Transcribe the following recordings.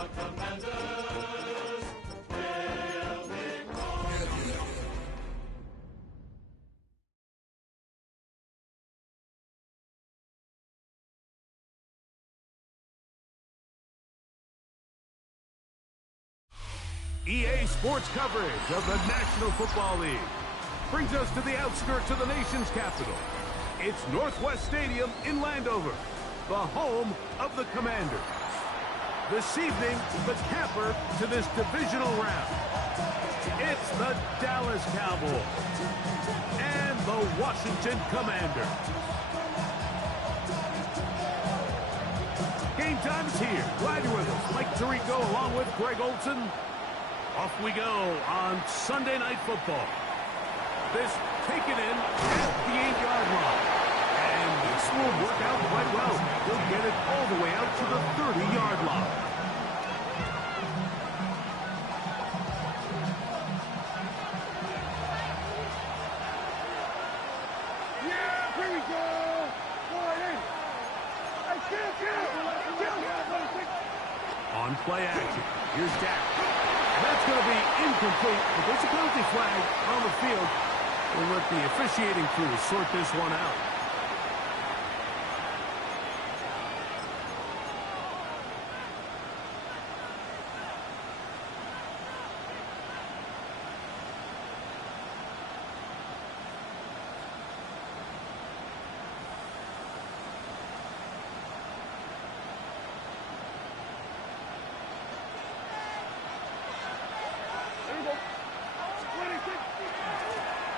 EA Sports coverage of the National Football League brings us to the outskirts of the nation's capital. It's Northwest Stadium in Landover, the home of the Commanders. This evening, the capper to this divisional round. It's the Dallas Cowboys and the Washington Commanders. Game time is here. Glad you're with us. Mike Tirico along with Greg Olson. Off we go on Sunday Night Football. This taken in at the 8-yard line. And this will work out quite well. He'll get it all the way out to the 30-yard line. Yeah, here we go. On play action, here's Dak. That's going to be incomplete, but there's a penalty flag on the field. We'll let the officiating crew sort this one out.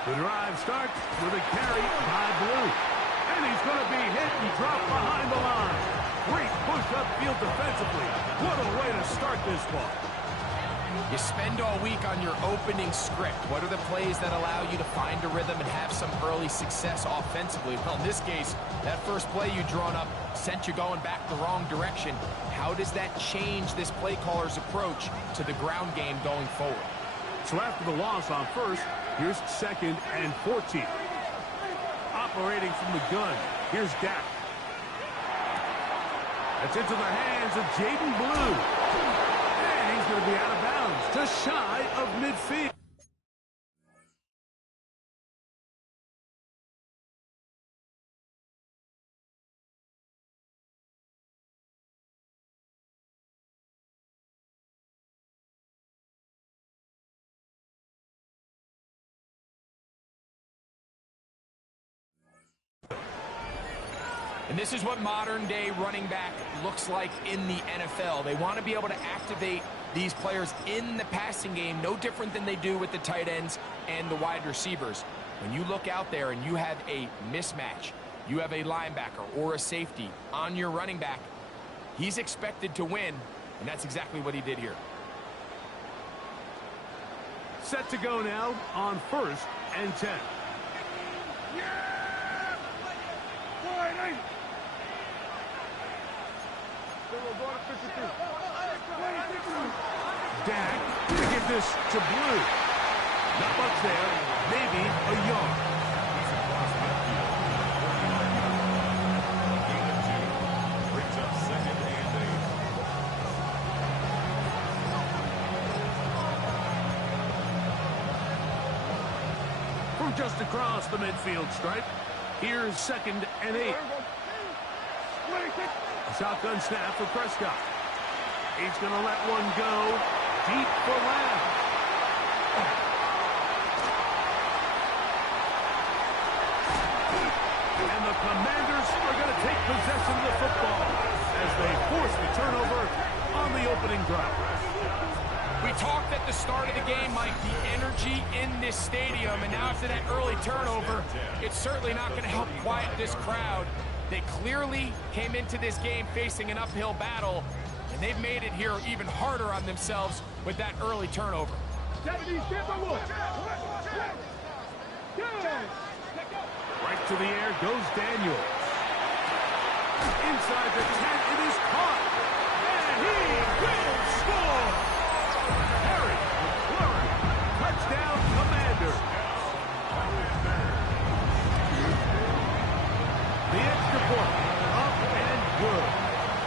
The drive starts with a carry by Blue. And he's going to be hit and dropped behind the line. Great push upfield defensively. What a way to start this one. You spend all week on your opening script. What are the plays that allow you to find a rhythm and have some early success offensively? Well, in this case, that first play you drawn up sent you going back the wrong direction. How does that change this play caller's approach to the ground game going forward? So after the loss on first, here's 2nd and 14. Operating from the gun, here's Dak. That's into the hands of Jaden Blue. And he's going to be out of bounds, just shy of midfield. And this is what modern-day running back looks like in the NFL. They want to be able to activate these players in the passing game, no different than they do with the tight ends and the wide receivers. When you look out there and you have a mismatch, you have a linebacker or a safety on your running back, he's expected to win, and that's exactly what he did here. Set to go now on 1st and 10. Dak to get this to Blue. Not much there, maybe a yard. Brings up 2nd and 8. From just across the midfield stripe, here's 2nd and 8. A shotgun snap for Prescott. He's going to let one go deep for Lamb. And the Commanders are going to take possession of the football as they force the turnover on the opening drive. We talked at the start of the game, Mike, the energy in this stadium, and now after that early turnover, it's certainly not going to help quiet this crowd. They clearly came into this game facing an uphill battle, and they've made it here even harder on themselves with that early turnover. Right to the air goes Daniels. Inside the 10, it is caught. And he will score. Harry McLaurin, touchdown Commander. The extra point, up and good.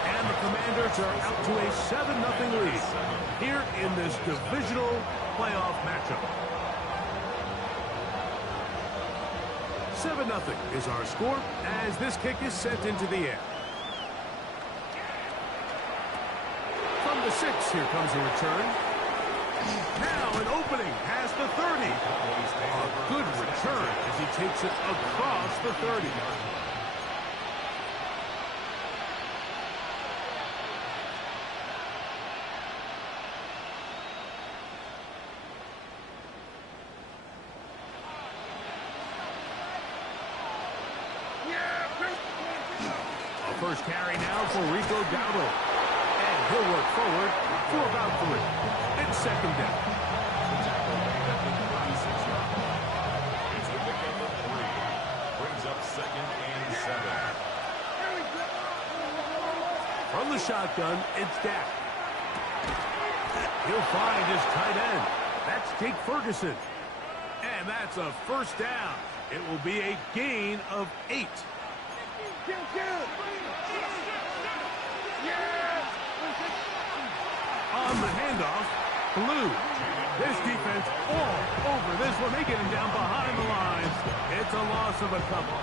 And the Commanders are out to a 7-0 lead here in this divisional playoff matchup. 7-0 is our score as this kick is sent into the air. From the 6, here comes a return. Now an opening past the 30. A good return as he takes it across the 30. First carry now for Rico Dowdle. And he'll work forward for about 3. It's second down. It's a pickup of 3. Brings up 2nd and 7. From the shotgun, it's Dak. He'll find his tight end. That's Jake Ferguson. And that's a first down. It will be a gain of 8. On the handoff, Blue. This defense all over this one. They get him down behind the lines. It's a loss of a couple.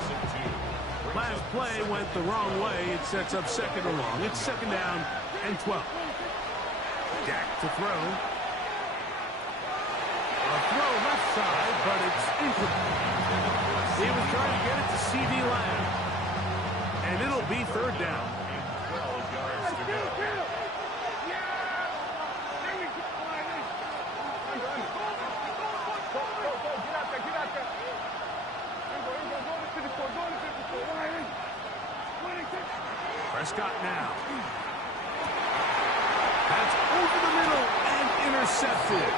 Last play went the wrong way. It sets up 2nd and long. It's 2nd down and 12. Dak to throw. A throw left side, but it's incomplete. He was trying to get it to C.D. Lamb. And it'll be 3rd down. Prescott now. That's over the middle and intercepted.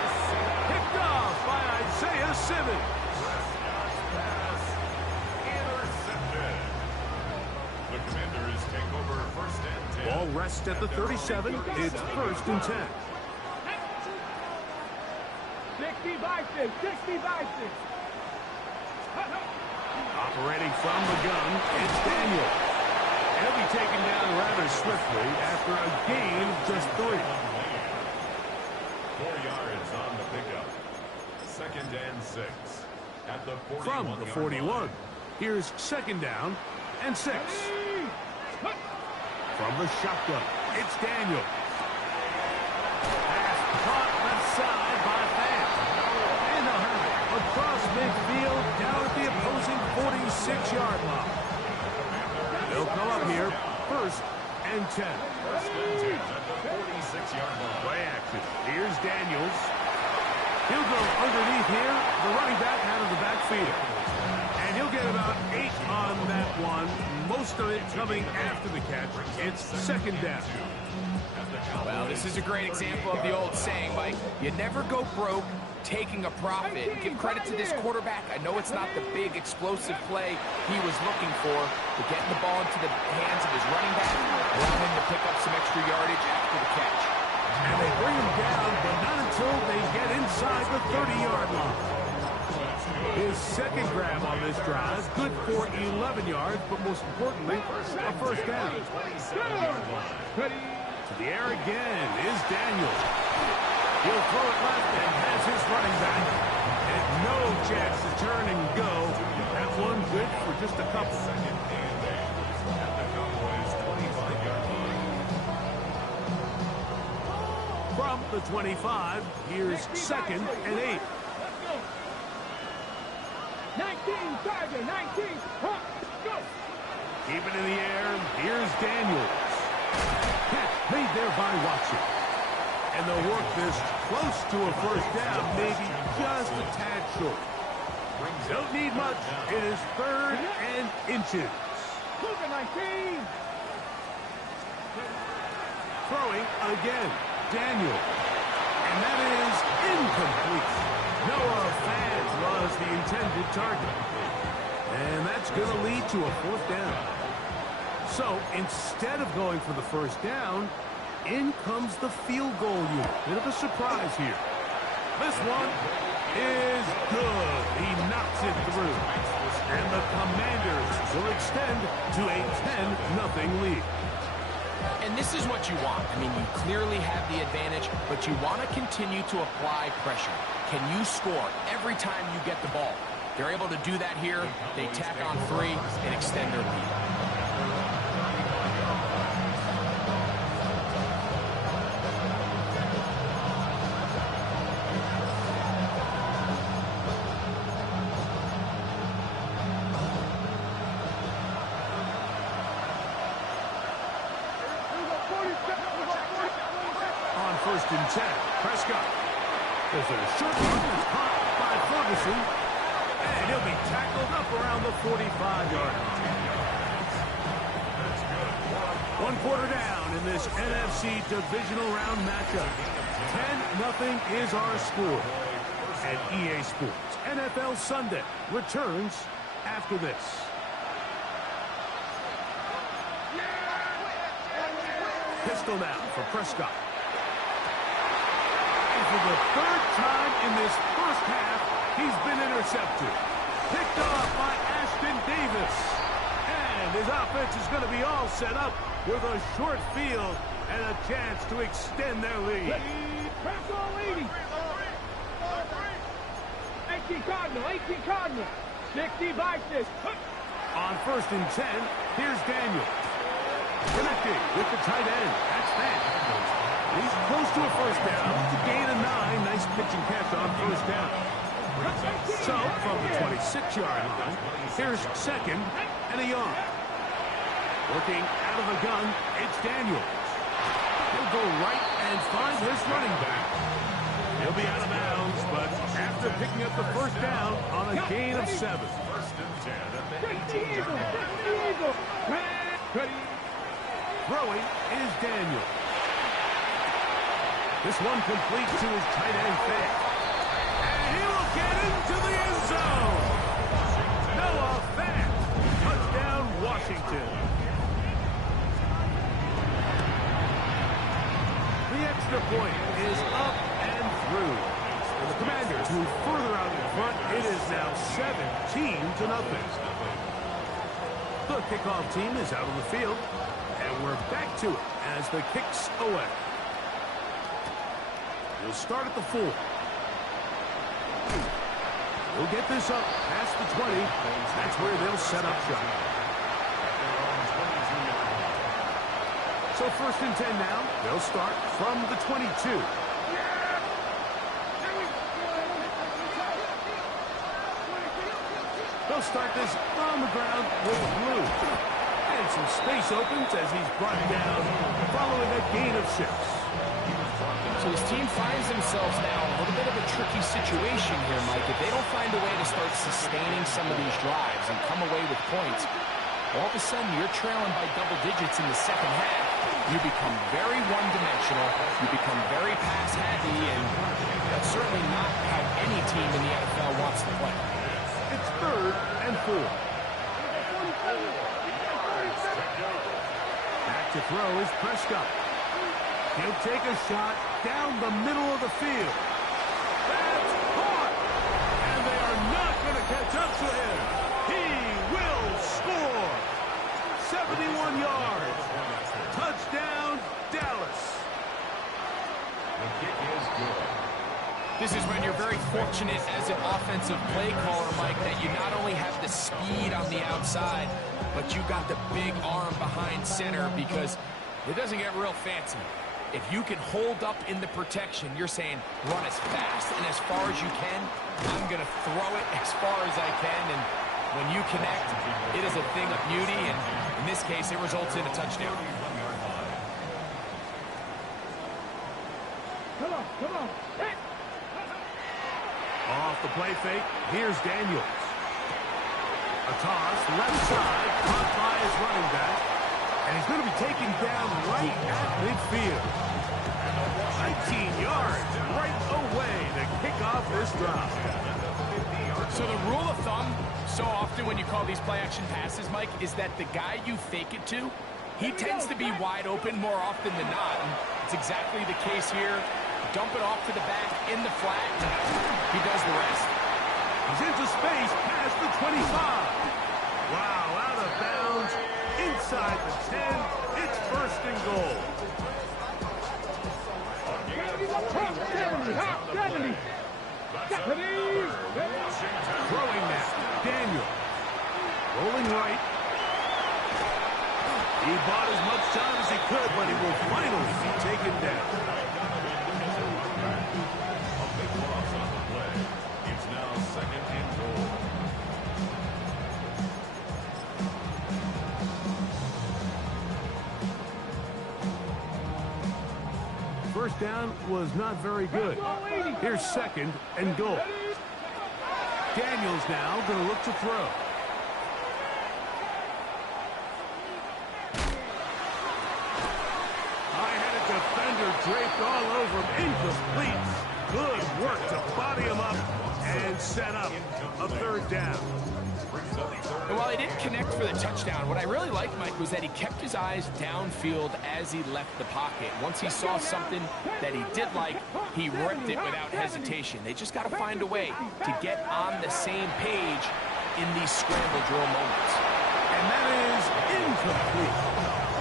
Picked off by Isaiah Simmons. Intercepted. The Commanders take over 1st and 10. Ball rests at the 37. It's 1st and 10. 60-by-6. Operating from the gun, it's Daniel. He'll be taken down rather swiftly after a gain of just 3. 4 yards on the pickup. 2nd and 6. At the 41. From the 41, here's 2nd down and 6. From the shotgun, it's Daniel. Pass caught left side by Fan. And they'll have it across midfield down at the opposing 46-yard line. They'll come up here 1st and 10. 1st and 10 at the 46-yard line. Play action. Here's Daniels. He'll go underneath here. The running back out of the backfield. And he'll get about 8 on that one. Most of it coming after the catch. It's 2nd down. Well, this is a great example of the old saying, Mike. You never go broke taking a profit. Give credit to this quarterback. I know it's not the big explosive play he was looking for, but getting the ball into the hands of his running back allowed him to pick up some extra yardage after the catch. And they bring him down, but not until they get inside the 30-yard line. His 2nd grab on this drive, good for 11 yards, but most importantly, a first down. To the air again is Daniel. He'll throw it left and has his running back. And no chance to turn and go. That one good for just a couple. 2nd and 8 at the Cowboys' 25-yard line. From the 25, here's 2nd and 8. 19, Tiger, 19. Go. Keep it in the air. Here's Daniels. Catch made there by Watson. And they'll work this close to a first down, maybe just a tad short. Don't need much. It is 3rd and inches. 19. Throwing again. Daniel. And that is incomplete. Noah Fant was the intended target. And that's going to lead to a 4th down. So instead of going for the first down, in comes the field goal unit. Bit of a surprise here. This one is good. He knocks it through. And the Commanders will extend to a 10-0 lead. And this is what you want. I mean, you clearly have the advantage, but you want to continue to apply pressure. Can you score every time you get the ball? They're able to do that here. They tack on 3 and extend their lead. On 1st and 10, Prescott. There's a short one that's caught by Ferguson. And he'll be tackled up around the 45-yard line. 1 quarter down in this NFC divisional round matchup. 10-0 is our score. And EA Sports NFL Sunday returns after this. Pistol now for Prescott. And for the 3rd time in this first half, he's been intercepted. Picked off by Ashton Davis. And his offense is going to be all set up with a short field and a chance to extend their lead. Press all 80. 18 Cardinal, 18 Cardinal. 60 Vices. On 1st and 10, here's Daniel. Connecting with the tight end. That's Fan. He's close to a first down. It's a gain of 9. Nice pitching catch on first down. So, from the 26-yard line, here's 2nd and a yard. Working out of the gun, it's Daniels. He'll go right and find his running back. He'll be out of bounds, but after picking up the first down on a gain of 7. 1st and 10 at the 60 Eagle, 60 Eagle. Ready. Throwing is Daniel. This one complete to his tight end Fan. And he will get into the end zone. Noah Fant. Touchdown, Washington. The extra point is up and through. For the Commanders move further out in front. It is now 17-0. The kickoff team is out on the field. And we're back to it as the kick's away. We'll start at the 4. We'll get this up past the 20. That's where they'll set up shop. So 1st and 10 now. They'll start from the 22. They'll start this on the ground with Blue. And some space opens as he's brought down following a gain of 6. So his team finds themselves now in a little bit of a tricky situation here, Mike. If they don't find a way to start sustaining some of these drives and come away with points, all of a sudden you're trailing by double digits in the second half. You become very one-dimensional. You become very pass-happy, and that's certainly not how any team in the NFL wants to play. It's 3rd and 4. Back to throw is Prescott. He'll take a shot down the middle of the field. That's caught! And they are not going to catch up to him. He will score. 71 yards. Touchdown, Dallas. The kick is good. This is when you're very fortunate as an offensive play caller, Mike, that you not only have the speed on the outside, but you got the big arm behind center, because it doesn't get real fancy. If you can hold up in the protection, you're saying run as fast and as far as you can. I'm going to throw it as far as I can, and when you connect, it is a thing of beauty, and in this case, it results in a touchdown. Come on, come on. Hey. Off the play fake, here's Daniels. A toss, left side, caught by his running back. And he's going to be taken down right at midfield. 19 yards right away to kick off this drive. So the rule of thumb, so often when you call these play-action passes, Mike, is that the guy you fake it to, he tends to be wide open more often than not. And it's exactly the case here. Dump it off to the back in the flat, and he does the rest. He's into space past the 25. Wow, out of bounds. Inside the 10, it's first and goal. 70. Throwing now, Daniel. Rolling right. He bought as much time as he could, but he will finally be taken down. A big loss on the play. It's now second and goal. First down was not very good. Here's second and goal. Daniels now going to look to throw. High-headed defender draped all over him. Incomplete. Good work to body him up and set up a third down. And while he didn't connect for the touchdown, what I really liked, Mike, was that he kept his eyes downfield as he left the pocket. Once he saw something that he did like, he ripped it without hesitation. They just got to find a way to get on the same page in these scramble drill moments. And that is incomplete.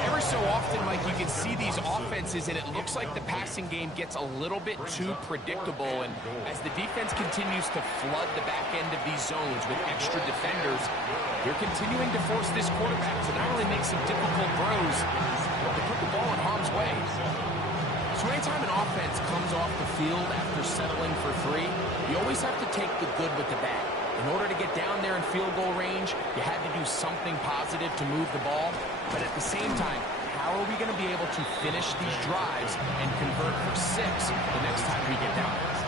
Every so often, Mike, you can see these offenses, and it looks like the passing game gets a little bit too predictable. And as the defense continues to flood the back end of these zones with extra defenders, they're continuing to force this quarterback to not only make some difficult throws, but to put the ball in harm's way. So anytime an offense comes off the field after settling for 3, you always have to take the good with the bad. In order to get down there in field goal range, you had to do something positive to move the ball. But at the same time, how are we going to be able to finish these drives and convert for 6 the next time we get down there?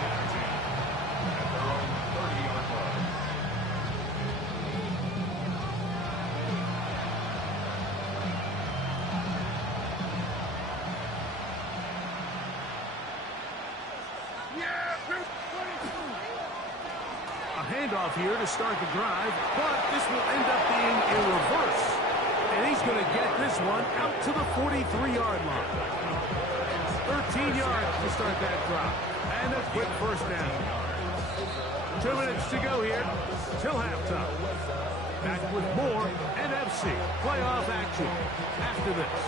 Handoff here to start the drive, but this will end up being a reverse. And he's going to get this one out to the 43-yard line. 13 yards to start that drive. And a quick first down. 2 minutes to go here till halftime. Back with more NFC playoff action after this.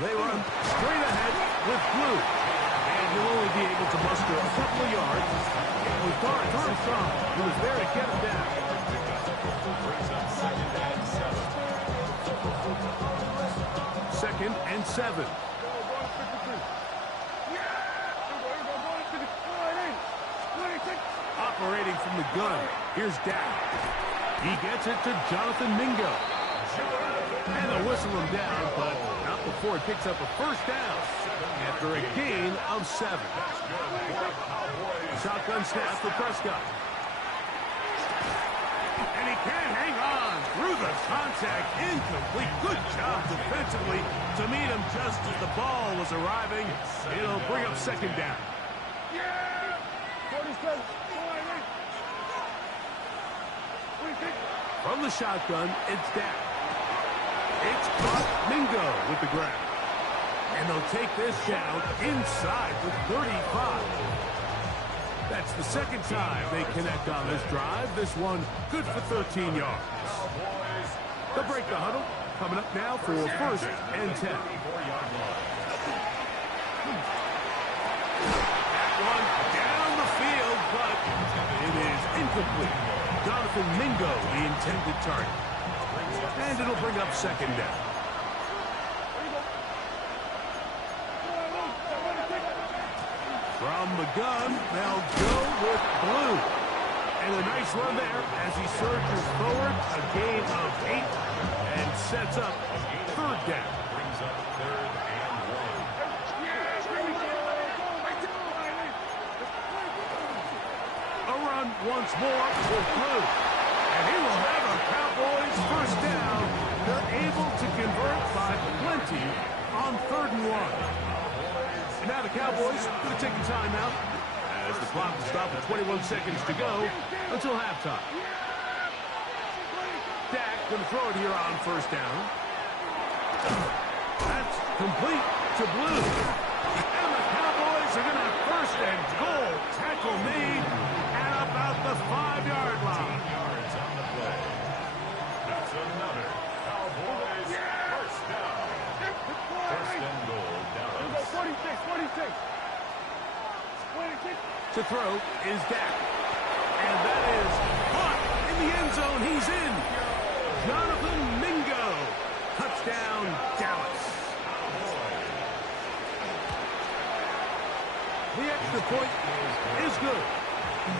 They run straight ahead with Blue. And he'll only be able to muster a couple of yards. It was Armstrong who was there to get him down. Second and 7. Operating from the gun, here's Dak. He gets it to Jonathan Mingo. And they'll whistle him down, but not before it picks up a first down after a gain of 7. Shotgun snap for Prescott. And he can't hang on through the contact. Incomplete. Good job defensively to meet him just as the ball was arriving. It'll bring up second down. From the shotgun, it's Dak. It's caught Mingo with the grab. And they'll take this down inside the 35. That's the second time they connect on this drive. This one good for 13 yards. They'll break the huddle. Coming up now for first and 10. That one down the field, but it is incomplete. Jonathan Mingo, the intended target. And it'll bring up second down. From the gun, they'll go with Blue. And a nice run there as he surges forward. A gain of 8 and sets up third down. Brings up third and 1. A run once more with Blue. And he will have a Cowboys first down. They're able to convert by plenty on 3rd and 1. And now the Cowboys going to take a timeout as the clock will stop at 21 seconds to go until halftime. Dak Going to throw it here on first down. That's complete to Blue. And the Cowboys are going to have first and goal. Tackle made at about the 5-yard line. 15 yards on the play. That's another Cowboys first down. First and goal, Dallas. 46. To throw is Dak. And that is caught in the end zone. He's in. Jonathan Mingo. Touchdown, Dallas. The extra point is good.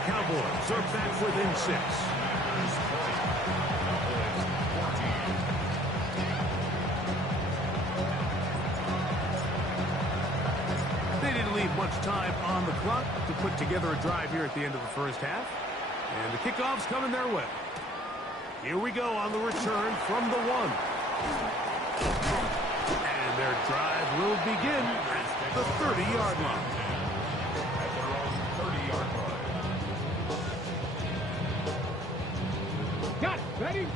Cowboys are back within 6. They didn't leave much time on the clock to put together a drive here at the end of the first half. And the kickoff's coming their way. Here we go on the return from the 1. And their drive will begin at the 30-yard line. At their own 30-yard line. Got it. Ready?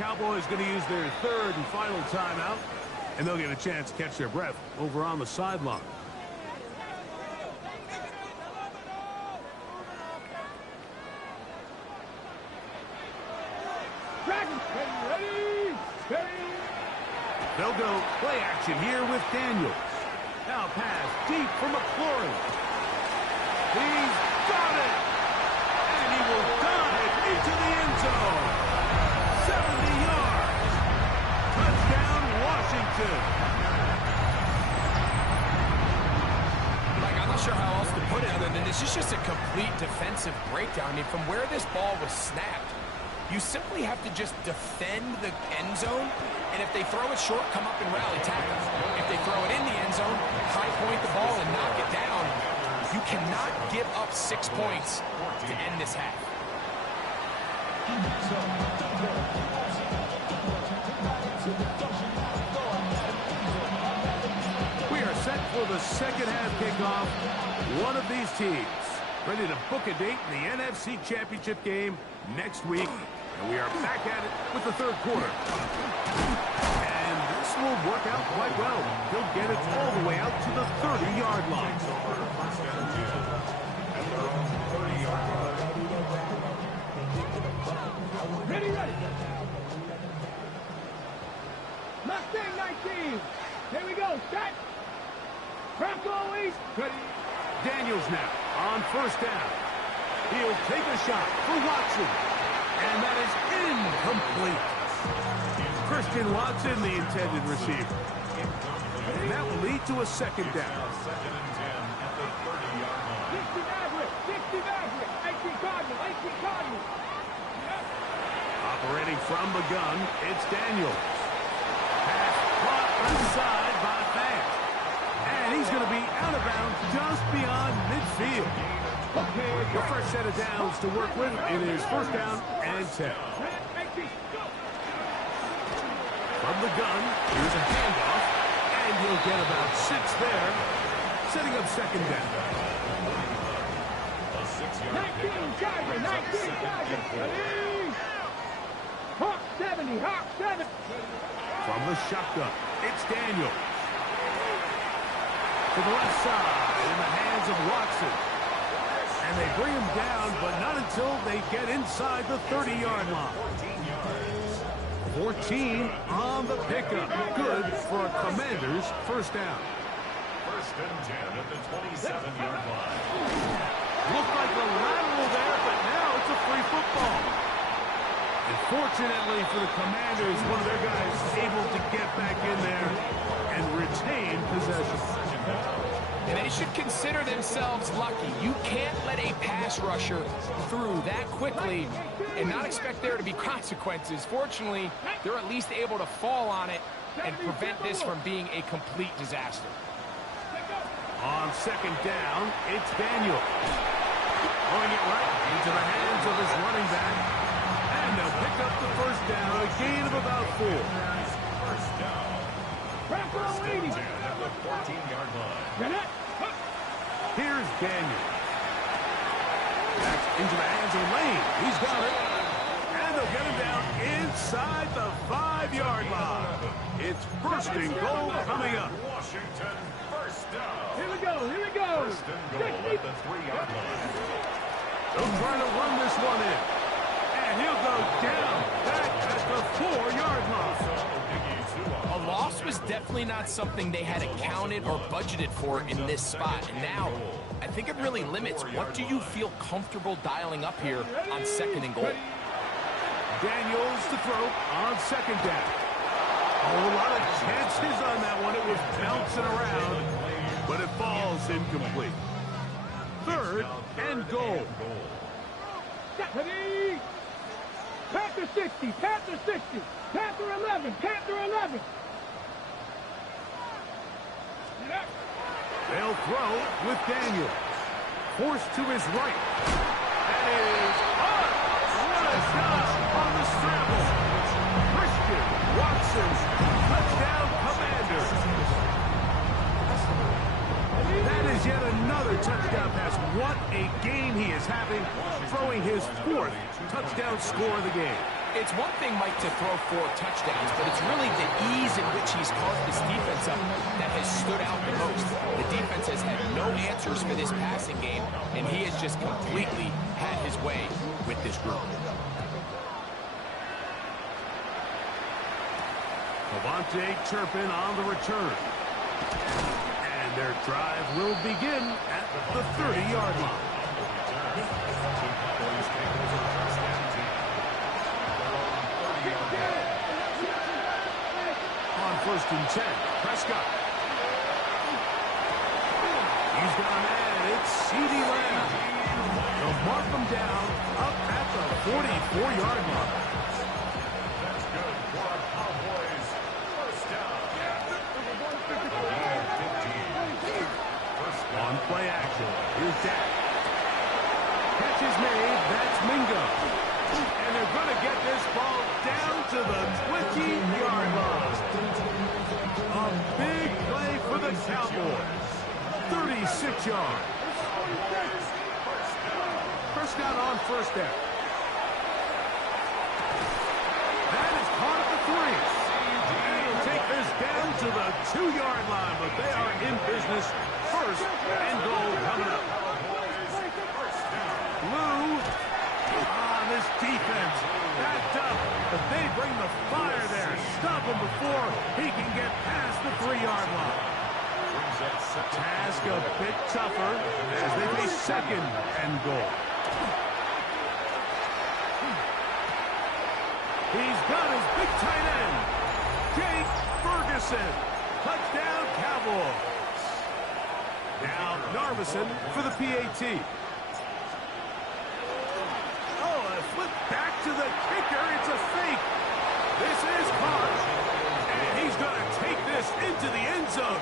Cowboys going to use their third and final timeout, and they'll get a chance to catch their breath over on the sideline. They'll go play action here with Daniels. Now pass deep for McLaurin. He's got it! And he will dive into the end zone. 70 yards. Touchdown, Washington. Like, I'm not sure how else to put it other than this is just a complete defensive breakdown. I mean, from where this ball was snapped, you simply have to just defend the end zone, and if they throw it short, come up and rally tackle. If they throw it in the end zone, high point the ball and knock it down. You cannot give up 6 points to end this half. We are set for the second half kickoff. One of these teams ready to book a date in the NFC Championship game next week. And we are back at it with the third quarter. And this will work out quite well. He'll get it all the way out to the 30-yard line. First and 10 at their own 30-yard line. Ready. Mustang 19. Here we go. Set. Bronco East. Ready. Daniels now on first down. He'll take a shot for Watson. And that is incomplete. Christian Watson, the intended receiver. And that will lead to a second down. Second and 10 at the 30-yard line. 60 Maverick. 18 Cardinal. Operating from the gun, it's Daniels. Pass caught inside by Fant. And he's going to be out of bounds just beyond midfield. The first set of downs to work with. It is first down and 10. From the gun, here's a handoff. And he'll get about 6 there. Setting up second down. A 6-yard 19 Charger. Ready. Hawk 70. From the shotgun, it's Daniels. To the left side, in the hands of Watson. And they bring him down, but not until they get inside the 30-yard line. 14 on the pickup. Good for a Commander's first down. First and 10 at the 27-yard line. Looked like a lateral there, but now it's a free football. And fortunately for the Commanders, one of their guys is able to get back in there and retain possession. And they should consider themselves lucky. You can't let a pass rusher through that quickly and not expect there to be consequences. Fortunately, they're at least able to fall on it and prevent this from being a complete disaster. On second down, it's Daniel. Throwing it right into the hands of his running back. And they'll pick up the first down, a gain of about 4. First down. First and 10 at the 14-yard line. Here's Daniel. Back into the hands of Lane. He's got it. And the inside the 5-yard line. It's first and goal coming up. Washington, first down. Here we go, here we go. First and goal at the 3-yard line. They'll try to run this one in. And he'll go down back at the 4-yard line. A loss was definitely not something they had accounted or budgeted for in this spot. And now, I think it really limits what do you feel comfortable dialing up here on second and goal. Daniels to throw on second down. Oh, a lot of chances on that one. It was bouncing around, but it falls incomplete. Third and goal. Ready? Panther 60, Panther 60, Panther 11, Panther 11. They'll throw with Daniels. Forced to his right. That is up. What a shot on the scramble. Christian Watson, touchdown Commanders. That is yet another touchdown pass. What a game he is having, throwing his 4th touchdown score of the game. It's one thing, Mike, to throw 4 touchdowns, but it's really the ease in which he's carved this defense up that has stood out the most. The defense has had no answers for this passing game, and he has just completely had his way with this group. Avante Turpin on the return. And their drive will begin at the 30-yard line. On first and 10, Prescott. He's gone in. It's CeeDee Lamb. They'll mark him down up at the 44-yard line. That's good for our Cowboys. First down. On play action, here's Dak. Catch is made. That's Mingo. And they're going to get this ball down to the 20-yard line. A big play for the Cowboys. 36 yards. Prescott on first down. That is caught at the 3. And he'll take this down to the 2-yard line, but they are in business. First and goal coming up. Blue on this defense. Backed up, but they bring the fire there. Stop him before he can get past the 3-yard line. Task a bit tougher as they face second and goal. He's got his big tight end, Jake Ferguson. Touchdown, Cowboys. Now, Narvison for the PAT. Oh, a flip back to the kicker. It's a fake. This is caught. And he's going to take this into the end zone.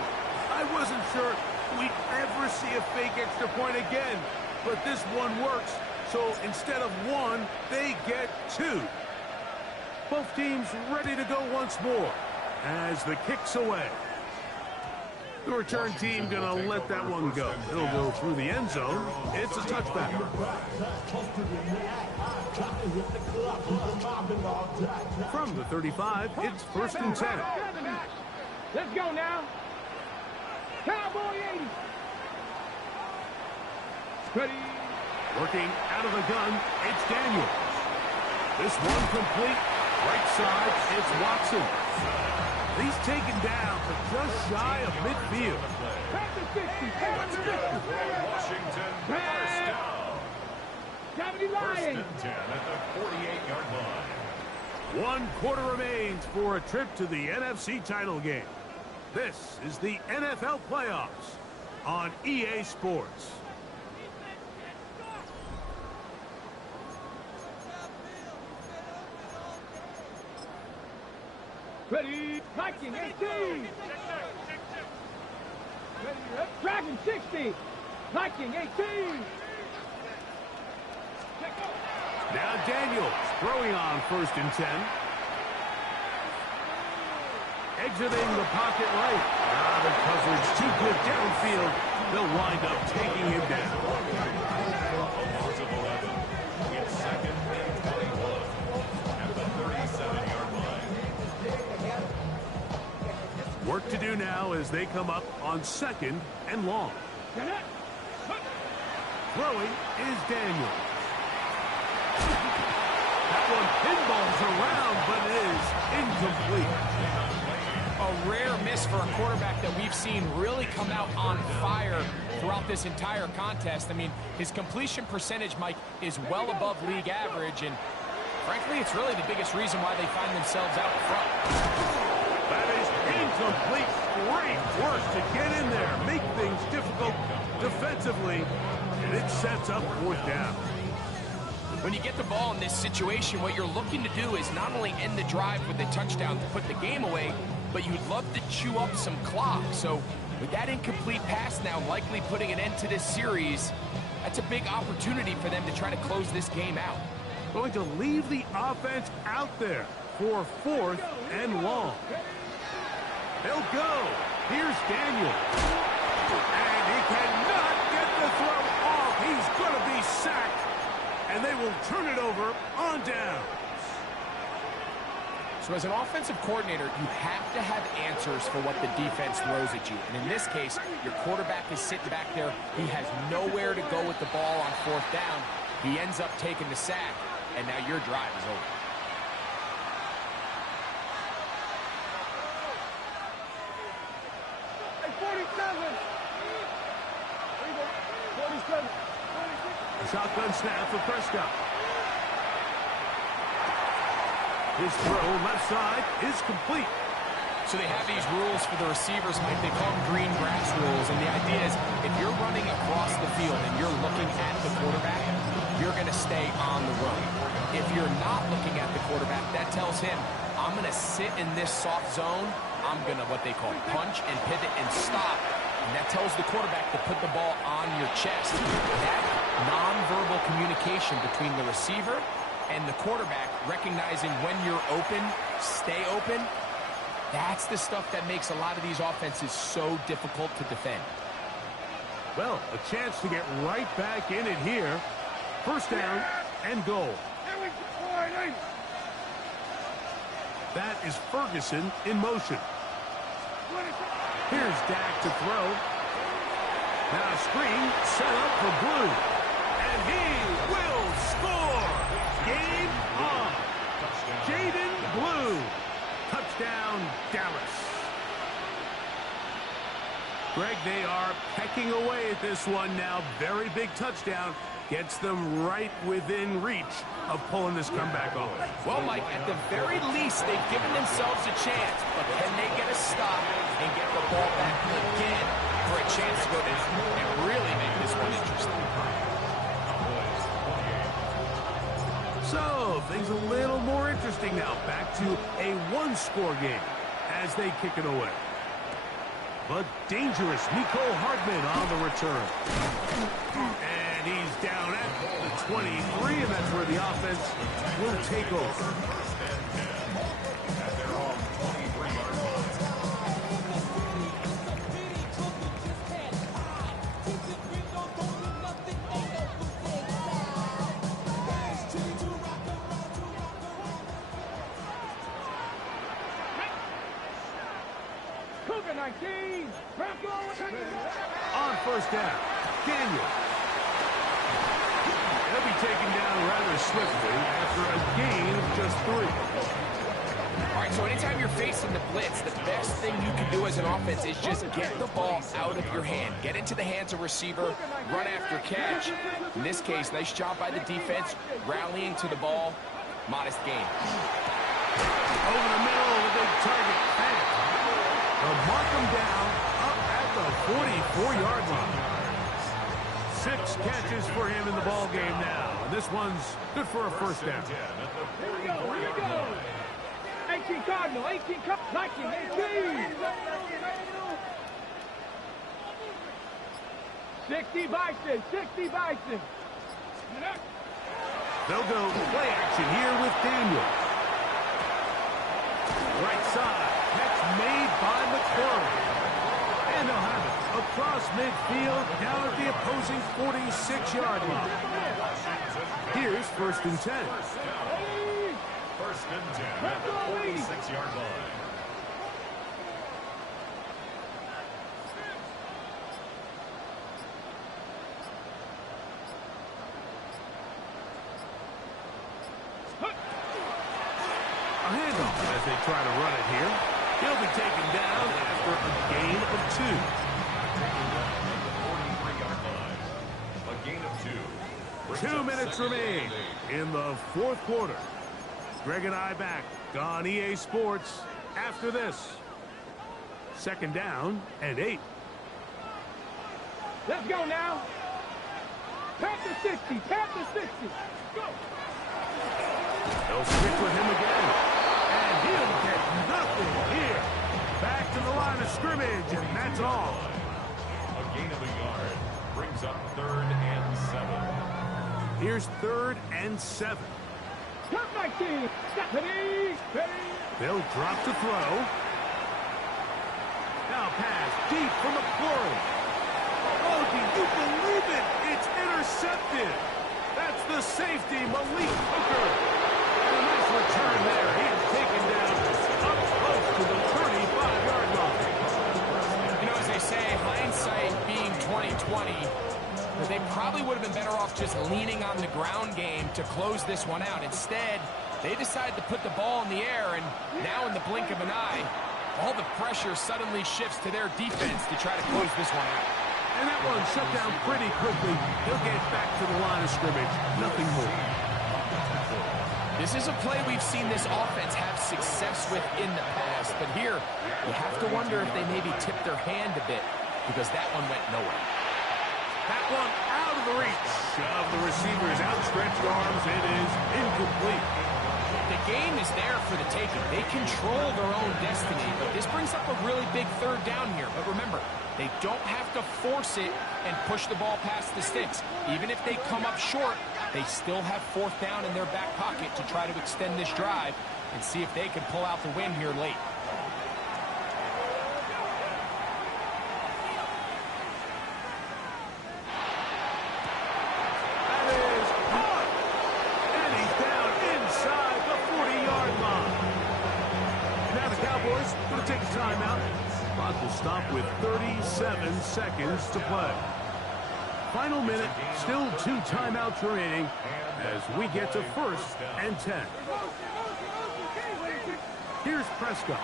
I wasn't sure we'd ever see a fake extra point again, but this one works. So instead of 1, they get 2. Both teams ready to go once more as the kick's away. The return team going to let that one go. It'll go through the end zone. It's a touchback. From the 35, it's first and 10. Let's go now. Cowboy 80. Ready. Working out of the gun, it's Daniels. This one complete. Right side, it's Watson. He's taken down, but just shy of midfield. Panther 60. Panther 50. Washington, first down. Gravity First Lion. and 10 at the 48-yard line. 1 quarter remains for a trip to the NFC title game. This is the NFL playoffs on EA Sports. Ready. Viking 18. Ready. Dragon 60. Viking 18. Now Daniels throwing on first and 10. Exiting the pocket right. The coverage too good downfield. They'll wind up taking him down. A loss of 11. It's second and 21 at the 37-yard Work to do now as they come up on 2nd and long. Throwing is Daniel. That one pinballs around, but is incomplete. A rare miss for a quarterback that we've seen really come out on fire throughout this entire contest. I mean, his completion percentage, Mike, is well above league average, and frankly, it's really the biggest reason why they find themselves out front. That is incomplete. Great work to get in there, make things difficult defensively, and it sets up 4th down. When you get the ball in this situation, what you're looking to do is not only end the drive with a touchdown to put the game away, but you'd love to chew up some clock. So with that incomplete pass now likely putting an end to this series, that's a big opportunity for them to try to close this game out. Going to leave the offense out there for 4th and long. They'll go. Here's Daniel. And he cannot get the throw off. He's going to be sacked. And they will turn it over on down. So as an offensive coordinator, you have to have answers for what the defense throws at you. And in this case, your quarterback is sitting back there. He has nowhere to go with the ball on 4th down. He ends up taking the sack, and now your drive is over. A shotgun snap for Prescott. His throw left side is complete. So they have these rules for the receivers, Mike. They call them green grass rules. And the idea is if you're running across the field and you're looking at the quarterback, you're going to stay on the run. If you're not looking at the quarterback, that tells him, I'm going to sit in this soft zone. I'm going to what they call punch and pivot and stop. And that tells the quarterback to put the ball on your chest. That nonverbal communication between the receiver and the quarterback, recognizing when you're open, stay open, that's the stuff that makes a lot of these offenses so difficult to defend. Well, a chance to get right back in it here. 1st down and goal. That is Ferguson in motion. Here's Dak to throw. Now screen set up for Blue. And he will score. Game on. Jaden Blue. Touchdown, Dallas. Greg, they are pecking away at this one now. Very big touchdown. Gets them right within reach of pulling this comeback off. Well, Mike, at the very least, they've given themselves a chance. But can they get a stop and get the ball back again for a chance to go down and really make this one interesting? So, things a little more interesting now. Back to a one-score game as they kick it away. But dangerous Mecole Hardman on the return. And he's down at the 23, and that's where the offense will take over. On 1st down, Daniel. He'll be taken down rather swiftly after a gain of just 3. All right, so anytime you're facing the blitz, the best thing you can do as an offense is just get the ball out of your hand. Get into the hands of receiver, run after catch. In this case, nice job by the defense, rallying to the ball. Modest gain. Over the middle of the big target. They'll mark him down up at the 44-yard line. 6 catches for him in the ball game now. And this one's good for a 1st down. Here we go. 18 Cardinal, 18 Cardinal, 18. 60 Bison, 60 Bison. They'll go play action here with Daniel. Right side. Catch made by McCormick. And they'll have it across midfield down at the opposing 46-yard line. Here's 1st and 10. 1st and 10 at the 46-yard line. as they try to run it here. He'll be taken down after a gain of 2. A gain of 2. 2 minutes remain in the fourth quarter. Greg and I back on EA Sports after this. Second down and 8. Let's go now. Panther 60. Panther 60. Go. They'll stick with him again. And he'll get nothing here. Back to the line of scrimmage, and that's all. A gain of a yard brings up 3rd and 7. Here's 3rd and 7. Top 19. Ready. They'll drop to throw. Now pass deep for McClure. Oh, do you believe it? It's intercepted. That's the safety, Malik Hooker. And a nice return there. He is taken down up close to the 35-yard line. You know, as they say, hindsight being 20/20, but they probably would have been better off just leaning on the ground game to close this one out. Instead, they decided to put the ball in the air, and now in the blink of an eye, all the pressure suddenly shifts to their defense to try to close this one out. And that one shut down pretty quickly. He'll get back to the line of scrimmage. Nothing more. This is a play we've seen this offense have success with in the past, but here you have to wonder if they maybe tipped their hand a bit, because that one went nowhere. That one out of the reach of the receiver's outstretched arms. It is incomplete. The game is there for the taking. They control their own destiny, but this brings up a really big 3rd down here. But remember, they don't have to force it and push the ball past the sticks. Even if they come up short, they still have 4th down in their back pocket to try to extend this drive and see if they can pull out the win here late. That is caught. And he's down inside the 40-yard line. Now the Cowboys going to take a timeout. Clock will stop with 37 seconds to play. Final minute, still 2 timeouts remaining as we get to 1st and 10. Here's Prescott.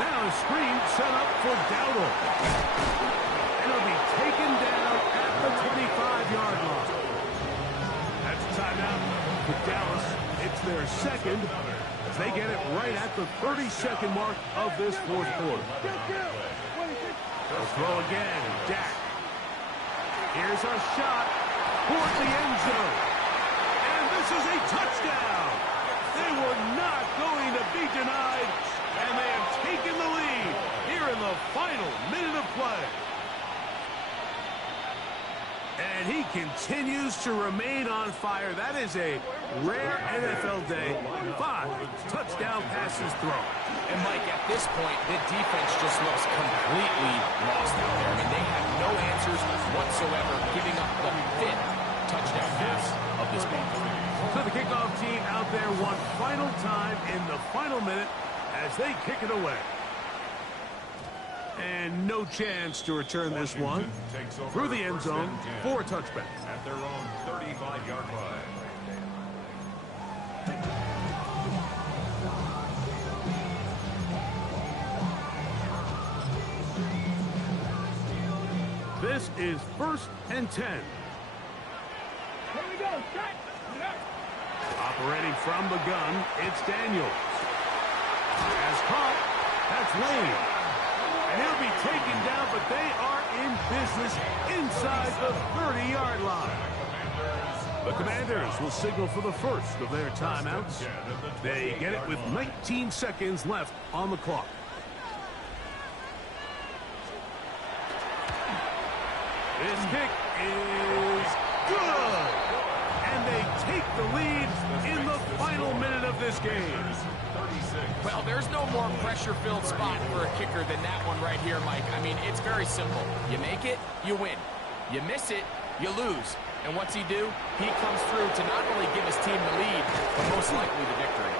Now a screen set up for Dowdle. And it'll be taken down at the 25-yard line. That's a timeout for Dallas. It's their second as they get it right at the 30-second mark of this fourth quarter. They'll throw again. Dak. Here's a shot toward the end zone. And this is a touchdown. They were not going to be denied, and they have taken the lead here in the final minute of play. And he continues to remain on fire. That is a rare NFL day. 5 touchdown passes thrown. And Mike, at this point, the defense just looks completely lost out there. I mean, they have no answers whatsoever, giving up the 5th touchdown pass of this game. So the kickoff team out there one final time in the final minute as they kick it away. And no chance to return this one through the end zone for a touchback. At their own 35-yard line. This is 1st and 10. Here we go. Strike. Operating from the gun, it's Daniels. As caught, that's Lane. And he'll be taken down, but they are in business inside the 30-yard line. The Commanders will signal for the first of their timeouts. They get it with 19 seconds left on the clock. This kick is good. And they take the lead in the final minute of this game. Well, there's no more pressure-filled spot for a kicker than that one right here, Mike. I mean, it's very simple. You make it, you win. You miss it, you lose. And what's he do? He comes through to not only give his team the lead, but most likely the victory.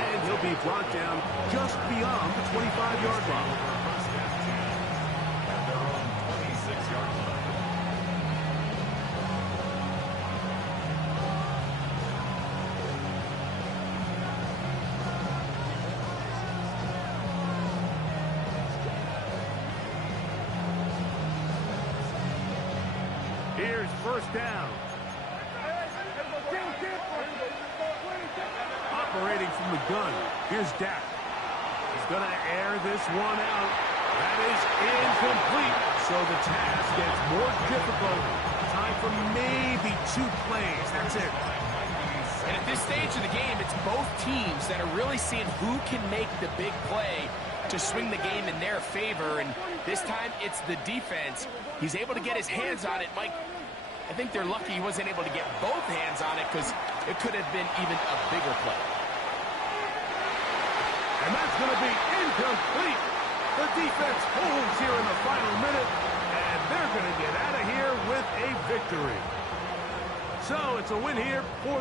And he'll be brought down just beyond the 25-yard line. At their own 26-yard line. Here's first down. Operating from the gun. Here's Dak. He's going to air this one out. That is incomplete. So the task gets more difficult. Time for maybe 2 plays. That's it. And at this stage of the game, it's both teams that are really seeing who can make the big play to swing the game in their favor. And this time, it's the defense. He's able to get his hands on it. Mike, I think they're lucky he wasn't able to get both hands on it because it could have been even a bigger play. And that's going to be incomplete. The defense holds here in the final minute, and they're going to get out of here with a victory. So it's a win here for